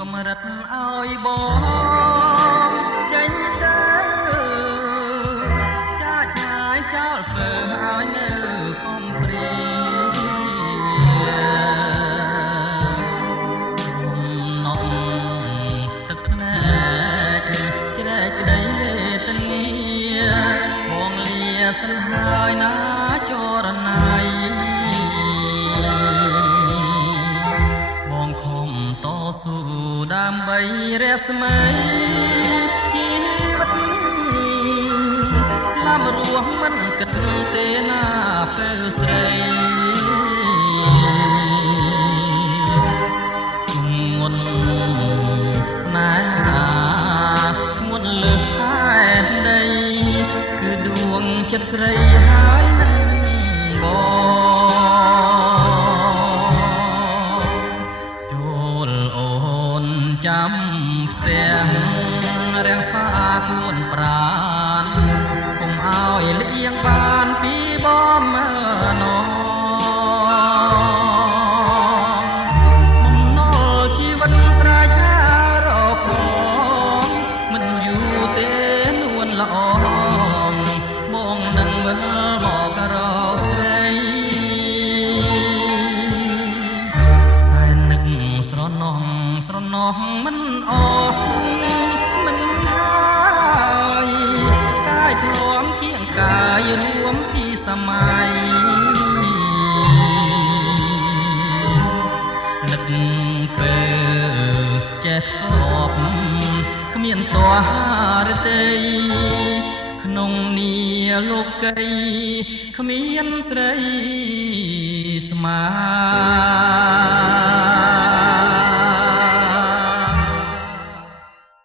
កម្រិតឲ្យបងចេញទៅចាឆ្ងាយចោលធ្វើឲ្យនៅខំព្រានំទឹកភ្នែកជ្រែកដីទនីបងលាសិនហើយណាចរណៃដើម្បីរស្មីជីវិតតាមរស់មិនគិតទេណាពេលស្រីងន់ណែងន់លើខែដីគឺដួងចិត្តស្រីហើយនឹងបងចាំផ្ទះរាំងផាខ្លួនប្រាណកុំឲ្យលៀងបានពីបំណងបំណុលជីវិតត្រៃហារកមិនយូរទេនួនល្អបងនឹងវិលមករកស្រីតែនឹកស្រណោះមិនអស់មិនហើយកាយធ្លាប់គៀងកាយរួមពីសម័យនឹកពេលចេះស្អប់គ្មានតោះរទេក្នុងនាលោកីគ្មានស្រីស្មើ